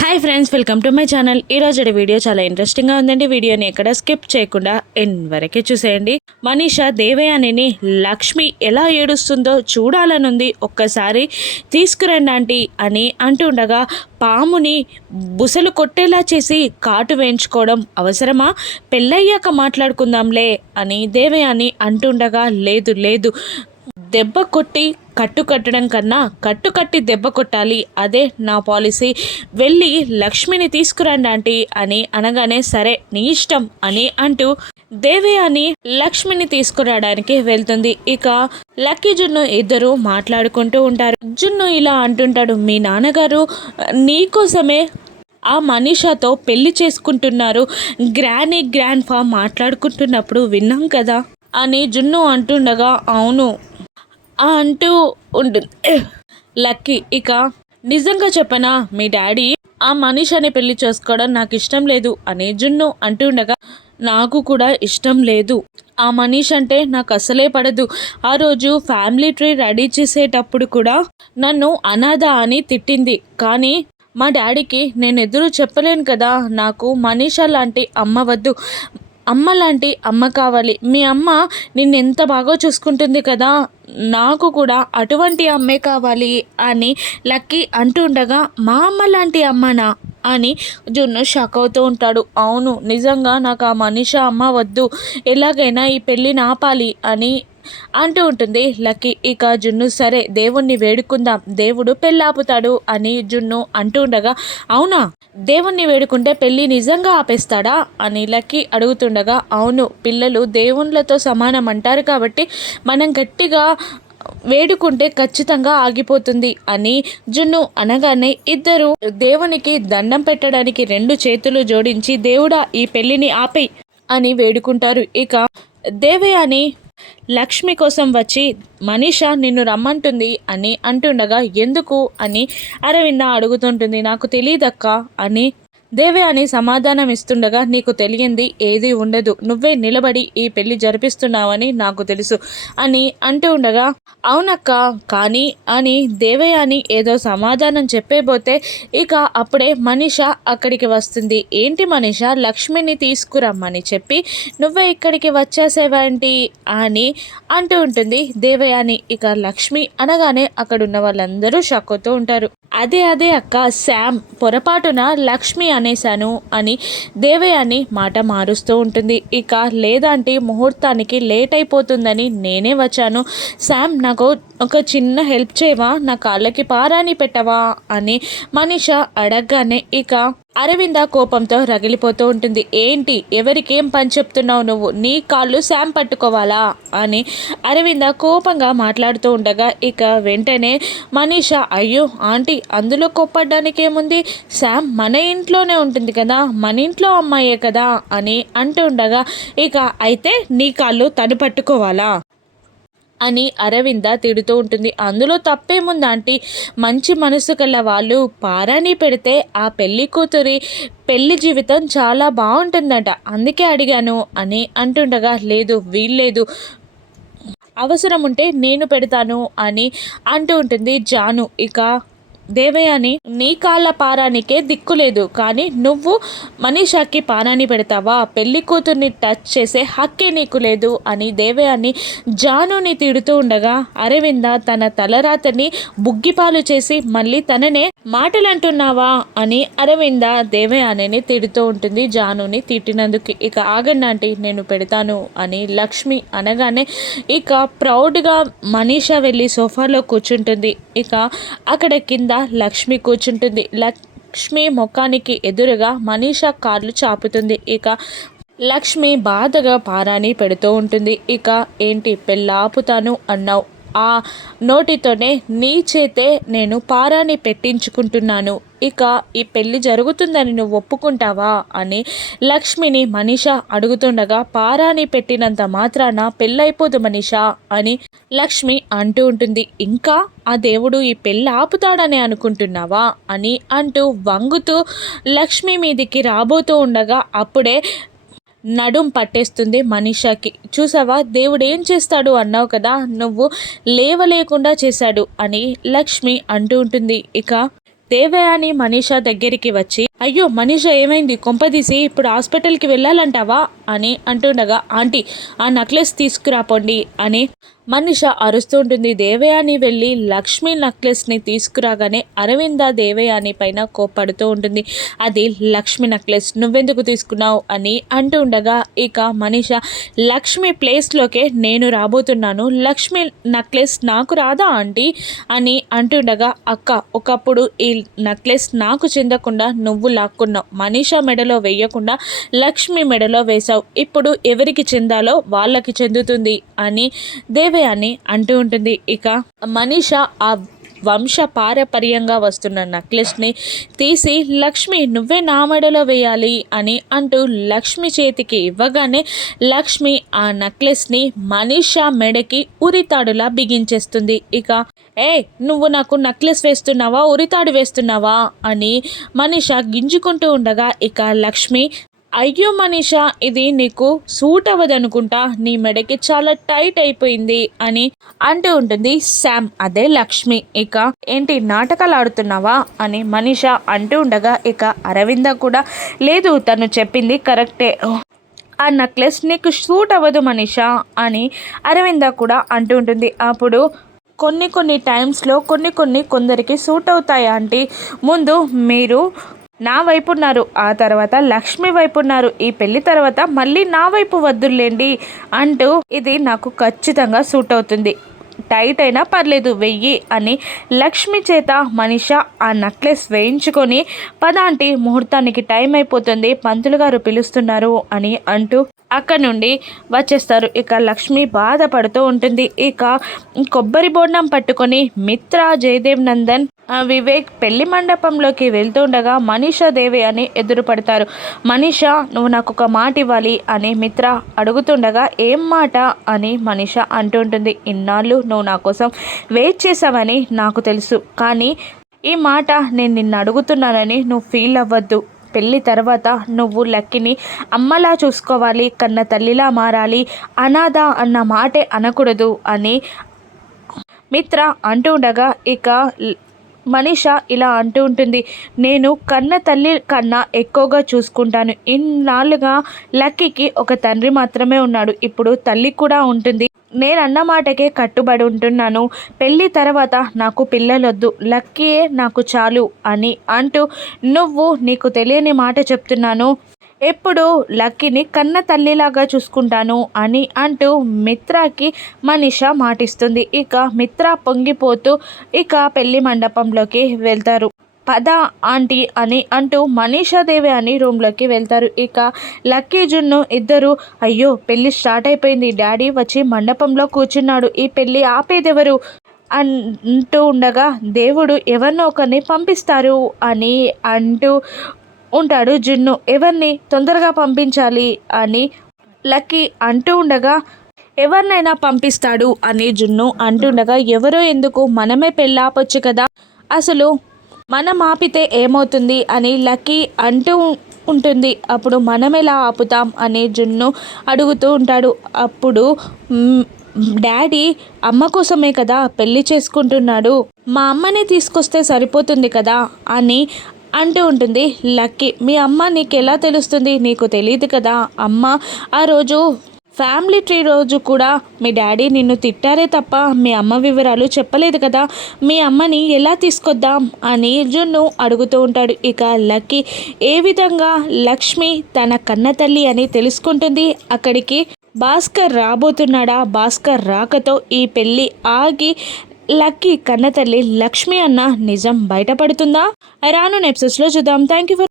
Hi friends, welcome to my channel. ఈరోజు video చాలా ఇంట్రెస్టింగ్గా ఉందండి. వీడియోని ఎక్కడ స్కిప్ చేయకుండా ఎండ్ వరకే చూసేయండి. మనీషా దేవయానిని లక్ష్మి ఎలా ఏడుస్తుందో చూడాలనుంది, ఒక్కసారి తీసుకురండి ఆంటీ అని అంటుండగా పాముని బుసలు కొట్టేలా చేసి కాటు వేయించుకోవడం అవసరమా? పెళ్ళయ్యాక మాట్లాడుకుందాంలే అని దేవయాని అంటుండగా లేదు లేదు, దెబ్బ కొట్టి కట్టు కట్టడం కన్నా కట్టు కట్టి దెబ్బ కొట్టాలి, అదే నా పాలసీ. వెళ్ళి లక్ష్మిని తీసుకురండి ఆంటీ అని అనగానే సరే నీ ఇష్టం అని అంటూ దేవయాని లక్ష్మిని తీసుకురావడానికి వెళ్తుంది. ఇక లక్కీ జున్ను ఇద్దరు మాట్లాడుకుంటూ ఉంటారు. జున్ను ఇలా అంటుంటాడు, మీ నాన్నగారు నీకోసమే ఆ మనీషాతో పెళ్లి చేసుకుంటున్నారు, గ్రాండ్ ఫా మాట్లాడుకుంటున్నప్పుడు విన్నాం కదా అని జున్ను అంటుండగా అవును అంటూ ఉంటుంది లక్కీ. ఇక నిజంగా చెప్పనా, మీ డాడీ ఆ మనీషాని పెళ్లి చేసుకోవడం నాకు ఇష్టం లేదు అని జున్ను అంటుండగా నాకు కూడా ఇష్టం లేదు, ఆ మనీష్ అంటే నాకు అసలే పడదు. ఆ రోజు ఫ్యామిలీ ట్రీ రెడీ చేసేటప్పుడు కూడా నన్ను అనాథ అని తిట్టింది, కానీ మా డాడీకి నేను ఎదురు చెప్పలేను కదా. నాకు మనీషా లాంటి అమ్మ వద్దు, అమ్మ లాంటి అమ్మ కావాలి. మీ అమ్మ నిన్ను ఎంత బాగా చూసుకుంటుంది కదా, నాకు కూడా అటువంటి అమ్మే కావాలి అని లక్కీ అంటుండగా మా అమ్మ లాంటి అమ్మనా అని జున్ను షాక్ అవుతూ ఉంటాడు. అవును, నిజంగా నాకు ఆ మనీషా అమ్మ వద్దు, ఎలాగైనా ఈ పెళ్ళిని ఆపాలి అని అంటూ ఉంటుంది లక్కీ. ఇక జున్ను సరే దేవుణ్ణి వేడుకుందాం, దేవుడు పెళ్ళాపుతాడు అని జున్ను అంటూ ఉండగా అవునా, దేవుణ్ణి వేడుకుంటే పెళ్ళి నిజంగా ఆపేస్తాడా అని లక్కీ అడుగుతుండగా అవును, పిల్లలు దేవుళ్ళతో సమానం అంటారు కాబట్టి మనం గట్టిగా వేడుకుంటే ఖచ్చితంగా ఆగిపోతుంది అని జున్ను అనగానే ఇద్దరు దేవునికి దండం పెట్టడానికి రెండు చేతులు జోడించి దేవుడా ఈ పెళ్ళిని ఆపేయ్ అని వేడుకుంటారు. ఇక దేవయాని లక్ష్మి కోసం వచ్చి మనీషా నిన్ను రమ్మంటుంది అని అంటుండగా ఎందుకు అని అరవింద అడుగుతుంటుంది. నాకు తెలియదక్క అని దేవయాని సమాధానం ఇస్తుండగా నీకు తెలియంది ఏదీ ఉండదు, నువ్వే నిలబడి ఈ పెళ్లి జరిపిస్తున్నావని నాకు తెలుసు అని అంటూ ఉండగా అవునక్క కానీ అని దేవయాని ఏదో సమాధానం చెప్పేపోతే ఇక అప్పుడే మనీషా అక్కడికి వస్తుంది. ఏంటి మనీషా, లక్ష్మిని తీసుకురమ్మని చెప్పి నువ్వే ఇక్కడికి వచ్చేసేవేంటి అని అంటూ ఉంటుంది దేవయాని. ఇక లక్ష్మి అనగానే అక్కడున్న వాళ్ళందరూ షాక్ అవుతూ ఉంటారు. అదే అక్క, శామ్ పొరపాటున లక్ష్మి అనేశాను అని దేవయాని మాట మారుస్తూ ఉంటుంది. ఇక లేదంటే ముహూర్తానికి లేట్ అయిపోతుందని నేనే వచ్చాను, శామ్ నాకు ఒక చిన్న హెల్ప్ చేయవా, నా కాళ్ళకి పారాని పెట్టవా అని మనీషా అడగగానే ఇక అరవింద కోపంతో రగిలిపోతూ ఉంటుంది. ఏంటి, ఎవరికేం పని చెప్తున్నావు నువ్వు, నీ కాళ్ళు శామ్ పట్టుకోవాలా అని అరవింద కోపంగా మాట్లాడుతూ ఉండగా ఇక వెంటనే మనీషా అయ్యో ఆంటీ అందులో కోప్పడ్డానికి ఏముంది, శామ్ మన ఇంట్లోనే ఉంటుంది కదా, మన ఇంట్లో అమ్మాయే కదా అని అంటూ ఉండగా ఇక అయితే నీ కాళ్ళు తను పట్టుకోవాలా అని అరవింద తిడుతూ ఉంటుంది. అందులో తప్పేముంది ఆంటీ, మంచి మనసు గల వాళ్ళు పారాని పెడితే ఆ పెళ్లి కూతురి పెళ్లి జీవితం చాలా బాగుంటుందట, అందుకే అడిగాను అని అంటుండగా లేదు వీల్లేదు, అవసరం ఉంటే నేను పెడతాను అని అంటూ ఉంటుంది జాను. ఇక దేవయాని నీ కాళ్ళ పారానికే దిక్కులేదు, కానీ నువ్వు మనీషాకి పారాని పెడతావా, పెళ్లి కూతుర్ని టచ్ చేసే హక్కే నీకు లేదు అని దేవయాని జానుని తిడుతూ ఉండగా అరవింద తన తలరాతని బుగ్గిపాలు చేసి మళ్ళీ తననే మాటలంటున్నావా అని అరవింద దేవయానిని తిడుతూ ఉంటుంది జానుని తిట్టినందుకు. ఇక ఆగండి ఆంటీ నేను పెడతాను అని లక్ష్మి అనగానే ఇక ప్రౌడ్గా మనీషా వెళ్ళి సోఫాలో కూర్చుంటుంది. ఇక అక్కడ కింద లక్ష్మి కూర్చుంటుంది. లక్ష్మి ముఖానికి ఎదురుగా మనీషా కాళ్ళు చాపుతుంది. ఇక లక్ష్మి బాధగా పారాని పెడుతూ ఉంటుంది. ఇక ఏంటి పెళ్ళాపుతాను అన్నావు, ఆ నోటితోనే నీ చేతే నేను పారాని పెట్టించుకుంటున్నాను, ఇక ఈ పెళ్ళి జరుగుతుందని నువ్వు ఒప్పుకుంటావా అని లక్ష్మిని మనీషా అడుగుతుండగా పారాని పెట్టినంత మాత్రాన పెళ్ళైపోదు మనీషా అని లక్ష్మి అంటూ ఉంటుంది. ఇంకా ఆ దేవుడు ఈ పెళ్ళి ఆపుతాడని అనుకుంటున్నావా అని అంటూ వంగుతూ లక్ష్మి మీదికి రాబోతూ ఉండగా అప్పుడే నడుం పట్టేస్తుంది మనీషాకి. చూసావా దేవుడు ఏం చేస్తాడు అన్నావు కదా, నువ్వు లేవలేకుండా చేశాడు అని లక్ష్మి అంటూ ఉంటుంది. ఇక దేవయాని మనీషా దగ్గరికి వచ్చి, అయ్యో మనీషా ఏమైంది, కొంపదీసి ఇప్పుడు హాస్పిటల్కి వెళ్ళాలంటావా అని అంటుండగా, ఆంటీ ఆ నెక్లెస్ తీసుకురాపోండి అని మనీష అరుస్తూ ఉంటుంది. దేవయాని వెళ్ళి లక్ష్మి నెక్లెస్ని తీసుకురాగానే అరవింద దేవయాని పైన కోప్పడుతూ ఉంటుంది. అది లక్ష్మి నెక్లెస్, నువ్వెందుకు తీసుకున్నావు అని అంటూ ఉండగా, ఇక మనీష లక్ష్మి ప్లేస్లోకే నేను రాబోతున్నాను, లక్ష్మి నెక్లెస్ నాకు రాదా ఆంటీ అని అంటుండగా, అక్క ఒకప్పుడు ఈ నెక్లెస్ నాకు చెందకుండా నువ్వు లాక్కున్నావు, మనీషా మెడలో వేయకుండా లక్ష్మి మెడలో వేశావు, ఇప్పుడు ఎవరికి చెందాలో వాళ్ళకి చెందుతుంది అని దేవయాని అంటూ ఉంటుంది. ఇక మనీష ఆ వంశ పారపర్యంగా వస్తున్న నెక్లెస్ని తీసి, లక్ష్మి నువ్వే నా మెడలో వేయాలి అని అంటూ లక్ష్మి చేతికి ఇవ్వగానే లక్ష్మి ఆ నెక్లెస్ని మనీషా మెడకి ఉరితాడులా బిగించేస్తుంది. ఇక నువ్వు నాకు నెక్లెస్ వేస్తున్నావా, ఉరితాడు వేస్తున్నావా అని మనీషా గింజుకుంటూ ఉండగా, ఇక లక్ష్మి, అయ్యో మనీషా ఇది నీకు సూట్ అవ్వదనుకుంటా, నీ మెడకి చాలా టైట్ అయిపోయింది అని అంటూ ఉంటుంది శామ్. అదే లక్ష్మి, ఇక ఏంటి నాటకాలు ఆడుతున్నావా అని మనీషా అంటూ ఉండగా, ఇక అరవింద కూడా, లేదు తను చెప్పింది కరెక్టే, ఆ నెక్లెస్ నీకు సూట్ అవ్వదు మనీషా అని అరవింద కూడా అంటూ ఉంటుంది. అప్పుడు కొన్ని టైమ్స్లో కొందరికి సూట్ అవుతాయి ఆంటీ, ముందు మీరు నా వైపు ఉన్నారు, ఆ తర్వాత లక్ష్మి వైపు ఉన్నారు, ఈ పెళ్లి తర్వాత మళ్ళీ నా వైపు వద్దులేండి అంటూ, ఇది నాకు ఖచ్చితంగా సూట్ అవుతుంది, టైట్ అయినా పర్లేదు వెయ్యి అని లక్ష్మి చేత మనీష ఆ నెక్లెస్ వేయించుకొని, పదాంటి ముహూర్తానికి టైం అయిపోతుంది, పంతులు గారు పిలుస్తున్నారు అని అంటూ అక్కడ నుండి వచ్చేస్తారు. ఇక లక్ష్మి బాధపడుతూ ఉంటుంది. ఇక కొబ్బరి బోండం పట్టుకొని మిత్ర, జయదేవ్ నందన్, వివేక్ పెళ్లి మండపంలోకి వెళ్తుండగా మనీషా దేవి అని ఎదురుపడతారు. మనీషా నువ్వు నాకు ఒక మాట ఇవ్వాలి అని మిత్ర అడుగుతుండగా, ఏం మాట అని మనీషా అంటుంటుంది. ఇన్నాళ్ళు నువ్వు నా కోసం వెయిట్ చేసావని నాకు తెలుసు, కానీ ఈ మాట నేను నిన్ను అడుగుతున్నానని నువ్వు ఫీల్ అవ్వద్దు, పెళ్ళి తర్వాత నువ్వు లక్కీని అమ్మలా చూసుకోవాలి, కన్న తల్లిలా మారాలి, అనాథ అన్న మాటే అనకూడదు అని మిత్ర అంటూ ఉండగా, ఇక మనీష ఇలా అంటూ ఉంటుంది, నేను కన్న తల్లి కన్నా ఎక్కువగా చూసుకుంటాను, ఇన్నాళ్ళుగా లక్కీకి ఒక తండ్రి మాత్రమే ఉన్నాడు, ఇప్పుడు తల్లి కూడా ఉంటుంది, నేను అన్న మాటకే కట్టుబడి ఉంటున్నాను, పెళ్ళి తర్వాత నాకు పిల్లలొద్దు, లక్కీయే నాకు చాలు అని అంటూ, నువ్వు నీకు తెలియని మాట చెప్తున్నాను, ఎప్పుడు లక్కీని కన్న తల్లిలాగా చూసుకుంటాను అని అంటూ మిత్రకి మనీష మాటిస్తుంది. ఇక మిత్ర పొంగిపోతూ ఇక పెళ్లి మండపంలోకి వెళ్తారు. పద ఆంటీ అని అంటూ మనీషాదేవి అని రూమ్లోకి వెళ్తారు. ఇక లక్కీ, జున్ను ఇద్దరు, అయ్యో పెళ్ళి స్టార్ట్ అయిపోయింది, డాడీ వచ్చి మండపంలో కూర్చున్నాడు, ఈ పెళ్ళి ఆపేదెవరు అంటూ ఉండగా, దేవుడు ఎవరినో ఒకరిని పంపిస్తారు అని అంటూ ఉంటాడు జున్ను. ఎవరిని తొందరగా పంపించాలి అని లక్కీ అంటూ ఉండగా, ఎవరినైనా పంపిస్తాడు అని జున్ను అంటుండగా, ఎవరో ఎందుకు, మనమే పెళ్ళాపొచ్చు కదా, అసలు మనం ఆపితే ఏమవుతుంది అని లక్కీ అంటూ ఉంటుంది. అప్పుడు మనం ఎలా ఆపుతాం అని జున్ను అడుగుతూ ఉంటాడు. అప్పుడు డాడీ అమ్మ కోసమే కదా పెళ్లి చేసుకుంటున్నాడు, మా అమ్మని తీసుకొస్తే సరిపోతుంది కదా అని అంటూ ఉంటుంది లక్కీ. మీ అమ్మ నీకు ఎలా తెలుస్తుంది, నీకు తెలియదు కదా, అమ్మ ఆ రోజు ఫ్యామిలీ ట్రీ రోజు కూడా మీ డాడీ నిన్ను తిట్టారే తప్ప మీ అమ్మ వివరాలు చెప్పలేదు కదా, మీ అమ్మని ఎలా తీసుకొద్దాం అని జున్ను అడుగుతూ ఉంటాడు. ఇక లక్కీ ఏ విధంగా లక్ష్మి తన కన్న తల్లి అని తెలుసుకుంటుంది. అక్కడికి భాస్కర్ రాబోతున్నాడా, భాస్కర్ రాకతో ఈ పెళ్ళి ఆగి లక్కీ కన్న తల్లి లక్ష్మి అన్న నిజం బయటపడుతుందా, రాను ఎపిసోడ్స్లో చూద్దాం. Thank you for